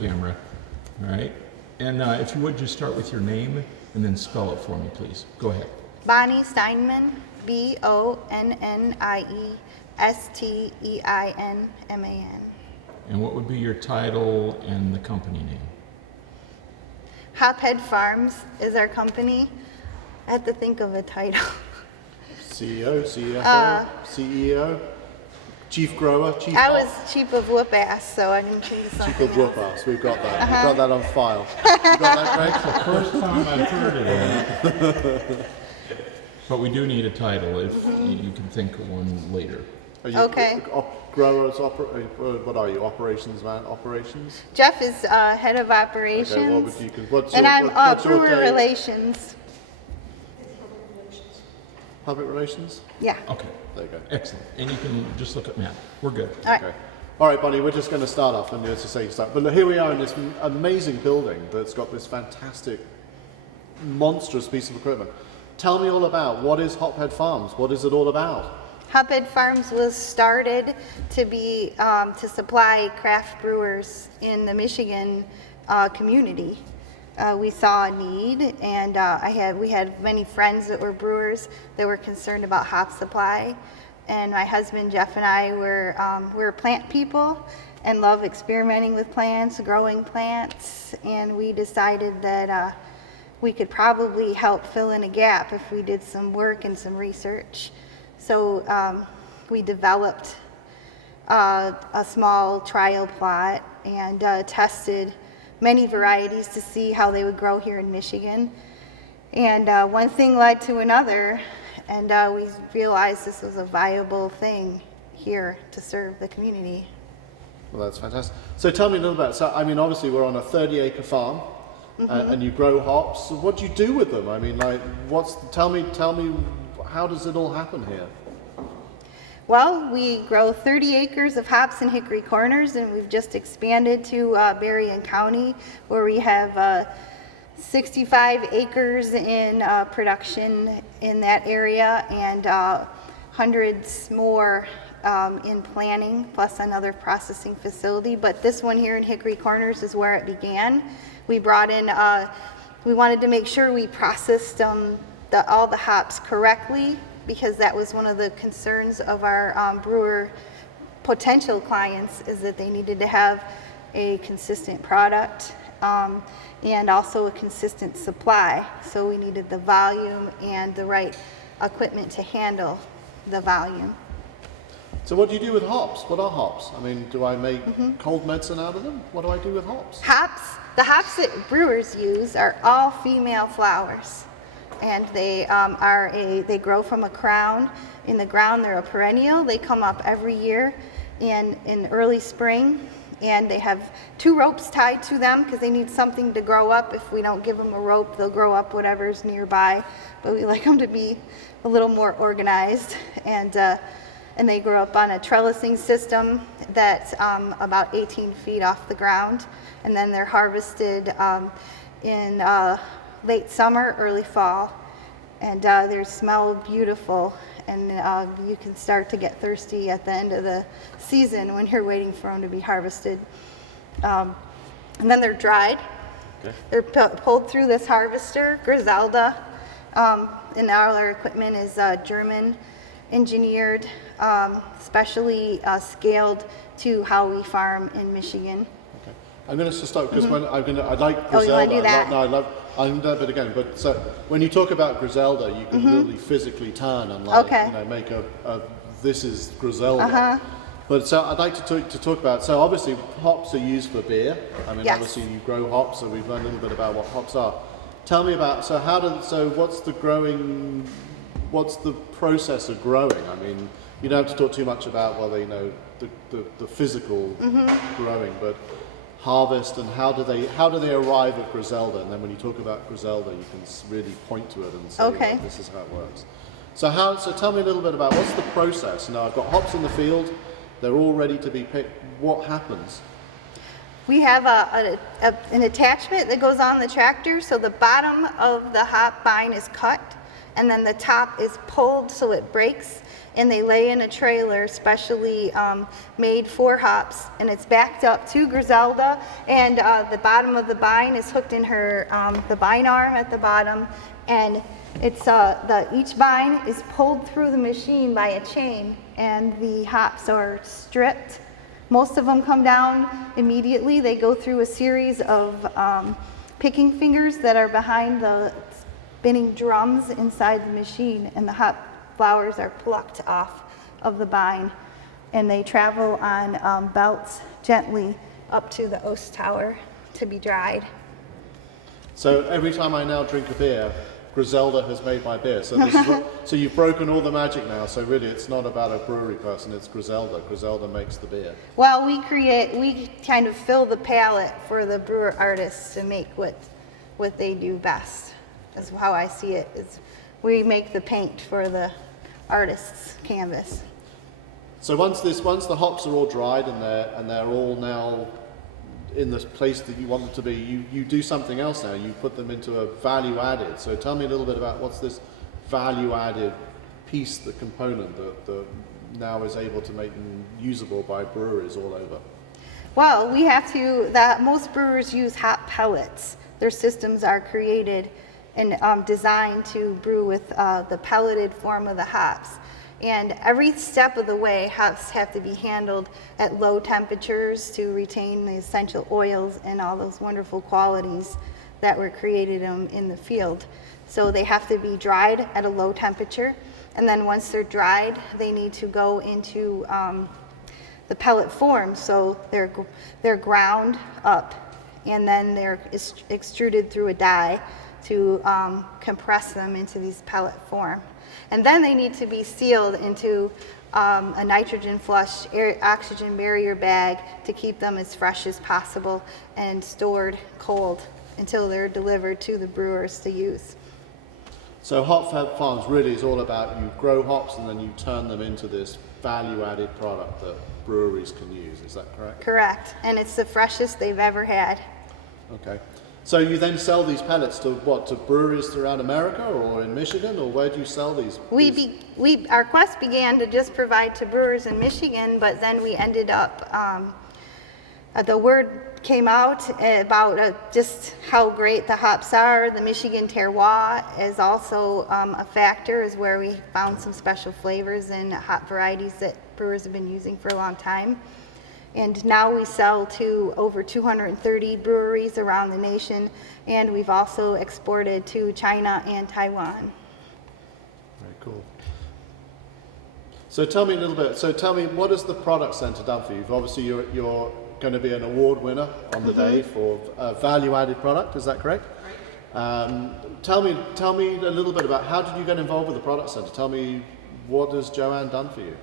camera. All right. And if you would, just start with your name and then spell it for me, please. Go ahead. Bonnie Steinman, Bonnniesteinman. And what would be your title and the company name? Hophead Farms is our company. I have to think of a title. CEO, CFO, CEO, Chief Grower, Chief I Hop? was Chief of Whoop-Ass, so I didn't choose something Chief of else. Whoop-Ass, we've got that. We've got that on file. You got that, Greg? The first time I've heard it. But we do need a title if you can think of one later. Are you Okay. Growers, what are you, operations man, operations? Jeff is head of operations, Okay, what would you, what's and your, I'm what's your brewer day? relations. Public relations? Yeah. Okay. There you go. Excellent. And you can just look at Matt. We're good. All right. Okay. All right, Bonnie, we're just going to start off, and as I say, start. But here we are in this amazing building that's got this fantastic, monstrous piece of equipment. Tell me all about what is Hophead Farms? What is it all about? Hophead Farms was started to be to supply craft brewers in the Michigan community. We saw a need, and we had many friends that were brewers that were concerned about hop supply. And my husband Jeff and I we're plant people and love experimenting with plants, growing plants, and we decided that we could probably help fill in a gap if we did some work and some research. So we developed a small trial plot and tested many varieties to see how they would grow here in Michigan. And one thing led to another, and we realized this was a viable thing here to serve the community. Well, that's fantastic. So tell me a little bit. So, I mean, obviously we're on a 30-acre farm, and you grow hops. So what do you do with them? I mean, like, tell me, how does it all happen here? Well, we grow 30 acres of hops in Hickory Corners, and we've just expanded to Berrien County, where we have 65 acres in production in that area, and hundreds more in planning, plus another processing facility. But this one here in Hickory Corners is where it began. We brought in, we wanted to make sure we processed all the hops correctly, because that was one of the concerns of our brewer potential clients, is that they needed to have a consistent product and also a consistent supply. So we needed the volume and the right equipment to handle the volume. So what do you do with hops? What are hops? I mean, do I make cold medicine out of them? What do I do with hops? The hops that brewers use are all female flowers. And they they grow from a crown. In the ground, they're a perennial. They come up every year in early spring, and they have 2 ropes tied to them because they need something to grow up. If we don't give them a rope, they'll grow up whatever's nearby. But we like them to be a little more organized, and they grow up on a trellising system that's about 18 feet off the ground, and then they're harvested in late summer, early fall, and they smell beautiful, and you can start to get thirsty at the end of the season when you're waiting for them to be harvested. And then they're dried. Okay. They're pulled through this harvester, Griselda, and all our equipment is German engineered, specially scaled to how we farm in Michigan. Okay. I'm going to stop because I like Griselda. Oh, you want to do that? I'm going to do that again. But so when you talk about Griselda, you can really physically turn and make a this is Griselda. But so I'd like to talk about, so obviously hops are used for beer. I mean, obviously you grow hops, so we've learned a little bit about what hops are. Tell me about, what's the process of growing? I mean, you don't have to talk too much about, the physical growing, but harvest and how do they arrive at Griselda? And then when you talk about Griselda, you can really point to it and say, this is how it works. So tell me a little bit about what's the process? Now I've got hops in the field, they're all ready to be picked. What happens? We have an attachment that goes on the tractor, so the bottom of the hop vine is cut, and then the top is pulled so it breaks, and they lay in a trailer specially made for hops, and it's backed up to Griselda, and the bottom of the bine is hooked in her, the bine arm at the bottom, and it's each bine is pulled through the machine by a chain, and the hops are stripped. Most of them come down immediately. They go through a series of picking fingers that are behind the spinning drums inside the machine, and the hop flowers are plucked off of the vine, and they travel on belts gently up to the oast tower to be dried. So every time I now drink a beer, Griselda has made my beer. So this is so you've broken all the magic now. So really, it's not about a brewery person. It's Griselda. Griselda makes the beer. Well, we kind of fill the palate for the brewer artists to make what they do best. That's how I see it. Is we make the paint for the artist's canvas. So once the hops are all dried and they're all now in the place that you want them to be, you do something else now. You put them into a value added. So tell me a little bit about what's this value added piece, the component that now is able to make them usable by breweries all over. Well, most brewers use hop pellets. Their systems are created and designed to brew with the pelleted form of the hops. And every step of the way, hops have to be handled at low temperatures to retain the essential oils and all those wonderful qualities that were created in the field. So they have to be dried at a low temperature, and then once they're dried, they need to go into the pellet form. So they're ground up, and then they're extruded through a die to compress them into these pellet form. And then they need to be sealed into a nitrogen flush oxygen barrier bag to keep them as fresh as possible and stored cold until they're delivered to the brewers to use. So Hop Farms really is all about you grow hops and then you turn them into this value-added product that breweries can use. Is that correct? Correct, and it's the freshest they've ever had. Okay. So you then sell these pellets to breweries throughout America or in Michigan, or where do you sell these? Our quest began to just provide to brewers in Michigan, but then we ended up, the word came out about just how great the hops are. The Michigan terroir is also a factor, is where we found some special flavors and hop varieties that brewers have been using for a long time. And now we sell to over 230 breweries around the nation, and we've also exported to China and Taiwan. Very cool. So tell me a little bit. So tell me, what has the product center done for you? Obviously, you're going to be an award winner on the day for a value-added product. Is that correct? Right. Tell me a little bit about how did you get involved with the product center? Tell me, what has Joanne done for you?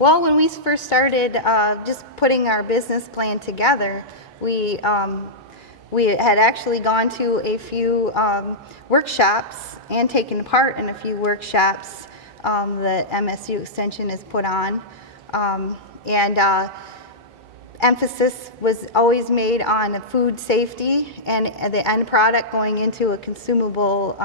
Well, when we first started just putting our business plan together, we had actually gone to a few workshops and taken part in a few workshops that MSU Extension has put on. And emphasis was always made on food safety and the end product going into a consumable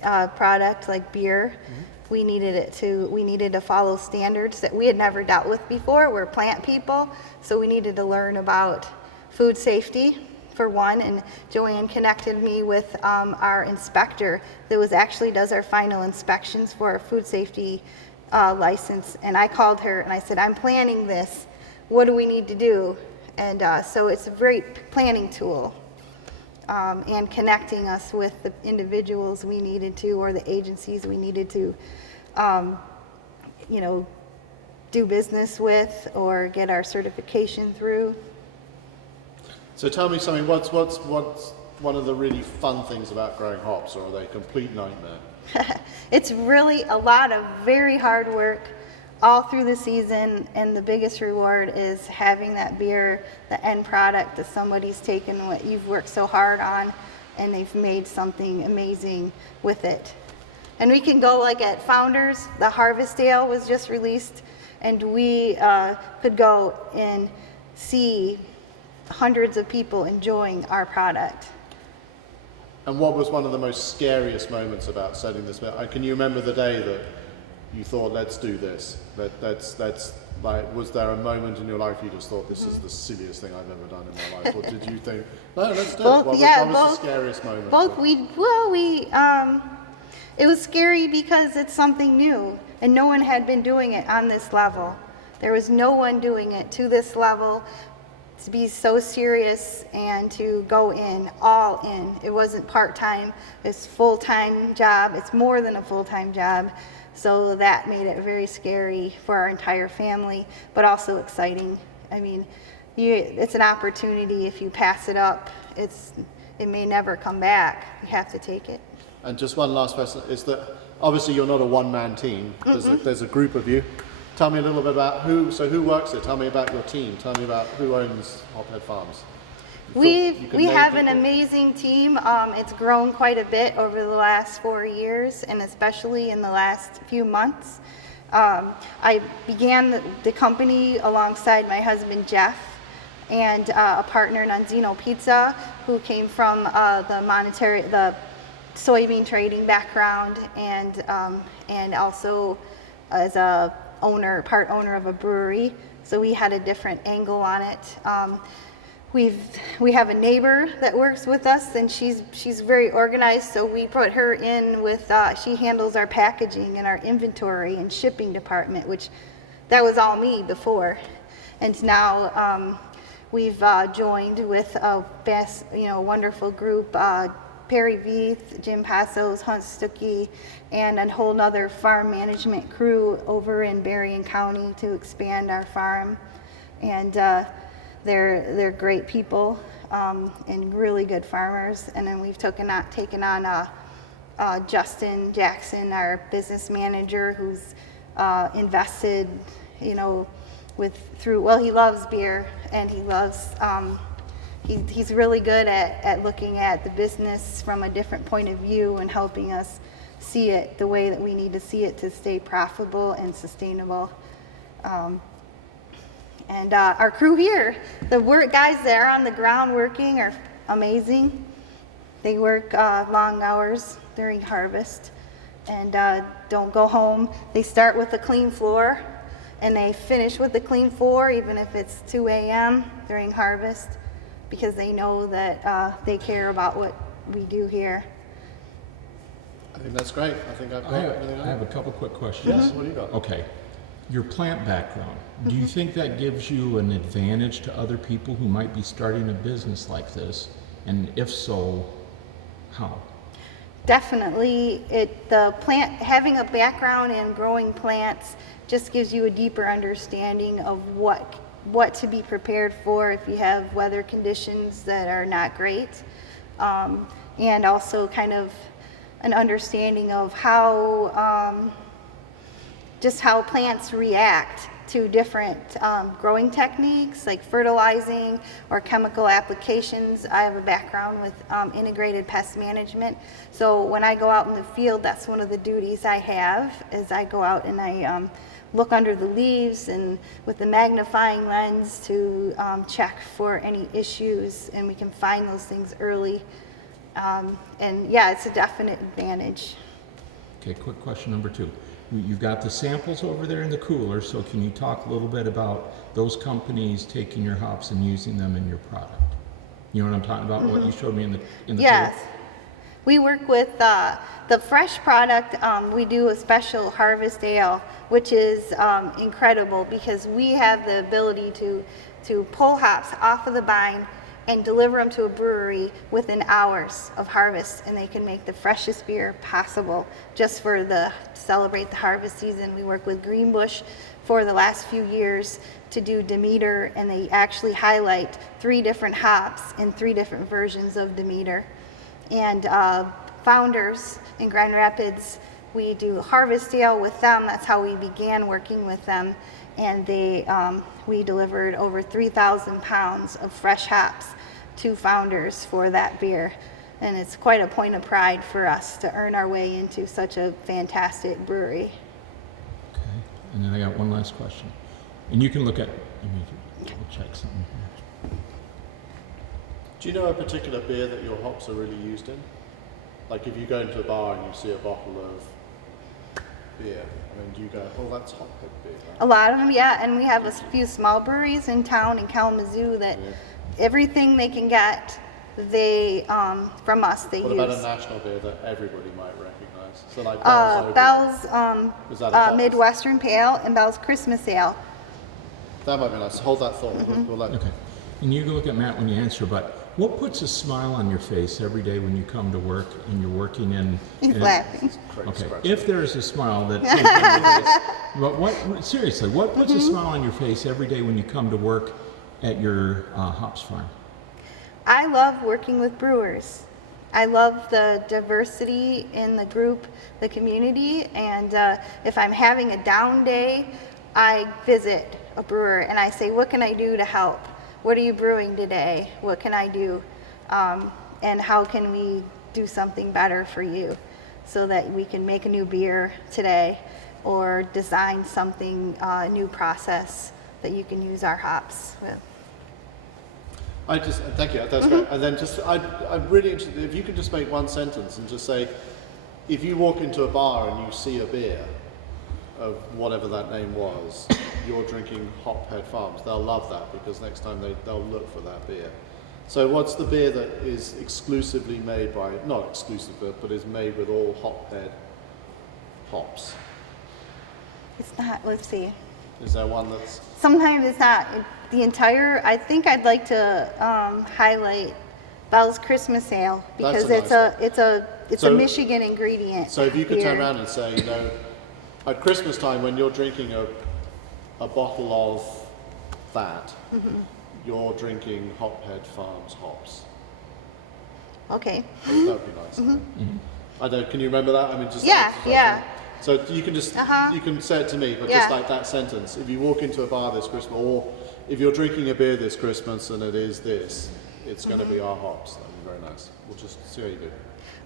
product like beer. Mm-hmm. We needed to follow standards that we had never dealt with before. We're plant people, so we needed to learn about food safety for one, and Joanne connected me with our inspector that actually does our final inspections for our food safety license. And I called her and I said, I'm planning this. What do we need to do? And so it's a great planning tool. And connecting us with the individuals we needed to, or the agencies we needed to, do business with or get our certification through. So tell me something. What's one of the really fun things about growing hops, or are they a complete nightmare? It's really a lot of very hard work all through the season, and the biggest reward is having that beer, the end product that somebody's taken what you've worked so hard on and they've made something amazing with it. And we can go like at Founders, the Harvest Ale was just released, and we could go and see hundreds of people enjoying our product. And what was one of the most scariest moments about setting this? Can you remember the day that you thought, let's do this? That's like, was there a moment in your life you just thought, this is the silliest thing I've ever done in my life? Or did you think, no, let's do it? What was the scariest moment? It was scary because it's something new and no one had been doing it on this level. There was no one doing it to this level, to be so serious and to go in, all in. It wasn't part-time, it's full-time job. It's more than a full-time job. So that made it very scary for our entire family, but also exciting. I mean, it's an opportunity. If you pass it up, it may never come back. You have to take it. And just one last question is that obviously you're not a one-man team. There's a group of you. Tell me a little bit about who works there. Tell me about your team. Tell me about who owns Hophead Farms. We have an amazing team. It's grown quite a bit over the last 4 years, and especially in the last few months. I began the company alongside my husband Jeff and a partner, Nunzino Pizza, who came from the soybean trading background, and also as part owner of a brewery. So we had a different angle on it. We have a neighbor that works with us, and she's very organized, so we put her in with, she handles our packaging and our inventory and shipping department, which that was all me before. And now we've joined with a wonderful group, Perry Veith, Jim Passos, Hunt Stuckey, and a whole nother farm management crew over in Berrien County to expand our farm. And they're great people and really good farmers. And then we've taken on Justin Jackson, our business manager, who's invested, he loves beer, and he loves, he's really good at looking at the business from a different point of view and helping us see it the way that we need to see it to stay profitable and sustainable. And our crew here, the guys that are on the ground working are amazing. They work long hours during harvest and don't go home. They start with a clean floor and they finish with a clean floor, even if it's 2 a.m. during harvest, because they know that they care about what we do here. I think that's great. I think I've got everything. I have a couple quick questions. Yes, what do you got? Okay. Your plant background, do you think that gives you an advantage to other people who might be starting a business like this? And if so, how? Definitely. Having a background in growing plants just gives you a deeper understanding of what to be prepared for if you have weather conditions that are not great, and also kind of an understanding of how plants react to different growing techniques like fertilizing or chemical applications. I have a background with integrated pest management, so when I go out in the field, that's one of the duties I have, is I go out and I look under the leaves and with the magnifying lens to check for any issues, and we can find those things early. And yeah, it's a definite advantage. Okay, quick question number 2. You've got the samples over there in the cooler, so can you talk a little bit about those companies taking your hops and using them in your product? You know what I'm talking about? What you showed me in the Yes. cooler? We work with the fresh product. We do a special harvest ale, which is incredible because we have the ability to pull hops off of the vine and deliver them to a brewery within hours of harvest, and they can make the freshest beer possible just to celebrate the harvest season. We work with Greenbush for the last few years to do Demeter, and they actually highlight 3 different hops in 3 different versions of Demeter. And Founders in Grand Rapids, we do harvest ale with them. That's how we began working with them. And we delivered over 3,000 pounds of fresh hops to Founders for that beer. And it's quite a point of pride for us to earn our way into such a fantastic brewery. Okay, and then I got one last question. And you can look at, we'll check something here. Do you know a particular beer that your hops are really used in? Like if you go into a bar and you see a bottle of beer? I mean, do you go, oh, that's hophead beer? A lot of them, yeah, and we have a few small breweries in town in Kalamazoo that everything they can get, they from us they What use. about a national beer that everybody might recognize? So like Bell's Bell's Is that a hop? Midwestern Pale and Bell's Christmas Ale. That might be nice. Hold that thought. We'll let Okay. And you can look at Matt when you answer, but what puts a smile on your face every day when you come to work and you're working in? He's laughing. Okay. If there is a smile that, but what seriously? What puts a smile on your face every day when you come to work at your hops farm? I love working with brewers. I love the diversity in the group, the community, and if I'm having a down day, I visit a brewer and I say, what can I do to help? What are you brewing today? What can I do? And how can we do something better for you so that we can make a new beer today or design something, a new process that you can use our hops with. Thank you, that's great. And then I'm really interested, if you could just make one sentence and just say, if you walk into a bar and you see a beer of whatever that name was, you're drinking Hophead Farms, they'll love that because next time they'll look for that beer. So what's the beer that is exclusively made by, not exclusive, but is made with all Hophead hops? It's not, let's see. Is there one that's... Sometimes it's not the entire, I think I'd like to highlight Bell's Christmas Ale because That's a nice it's So- a Michigan ingredient. So if you could turn beer. around and say, at Christmas time when you're drinking a bottle of that, you're drinking Hophead Farms hops. Okay. That would be nice. I don't. Can you remember that? I mean, just Yeah, yeah. So you can just you can say it to me, but Yeah. just like that sentence. If you walk into a bar this Christmas, or if you're drinking a beer this Christmas and it is this, it's going to be our hops. That'd be very nice. We'll just see how you do.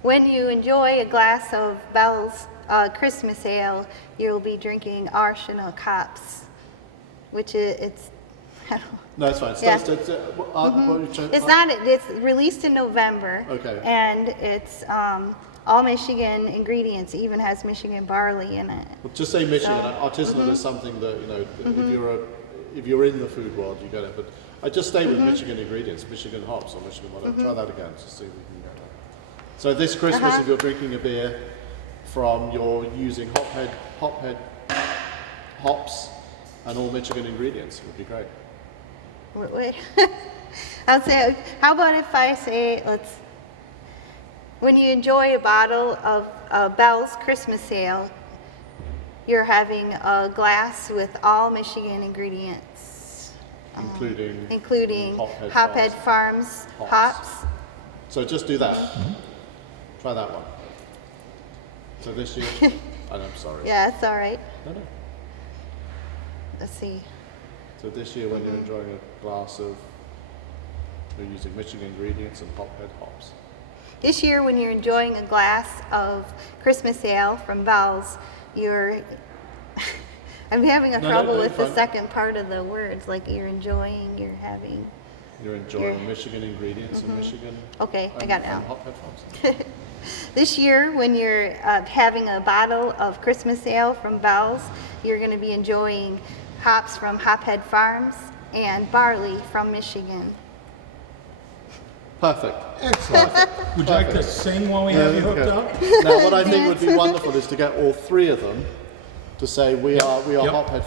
When you enjoy a glass of Bell's Christmas Ale, you'll be drinking our Chinook hops, which it's, I don't know. No, it's fine. Yeah. It's not, it's released in November. Okay. And it's all Michigan ingredients, it even has Michigan barley in it. Well, just say Michigan. So, Artisanal is something that if you're in the food world, you get it. But I just stay with Michigan ingredients, Michigan hops or Michigan whatever. Try that again, just see if we can get that. So this Christmas, if you're drinking a beer you're using Hophead hops and all Michigan ingredients, it would be great. Wait. I'll say, how about if I say, when you enjoy a bottle of Bell's Christmas Ale, you're having a glass with all Michigan ingredients. Including Hophead Farms hops. So just do that. Try that one. So this year, I'm sorry. Yeah, it's all right. No. Let's see. So this year when you're enjoying a glass of, you're using Michigan ingredients and Hophead hops. This year, when you're enjoying a glass of Christmas Ale from Bell's, I'm having trouble with the second part of the words, like you're enjoying, you're having. You're enjoying Michigan ingredients and Michigan. Okay, I got it now. and Hophead Farms. This year, when you're having a bottle of Christmas Ale from Bell's, you're going to be enjoying hops from Hophead Farms and barley from Michigan. Perfect. Excellent. Would you like to sing while we have you hooked up? Now, what I think would be wonderful is to get all three of them to say we are Yep. Hophead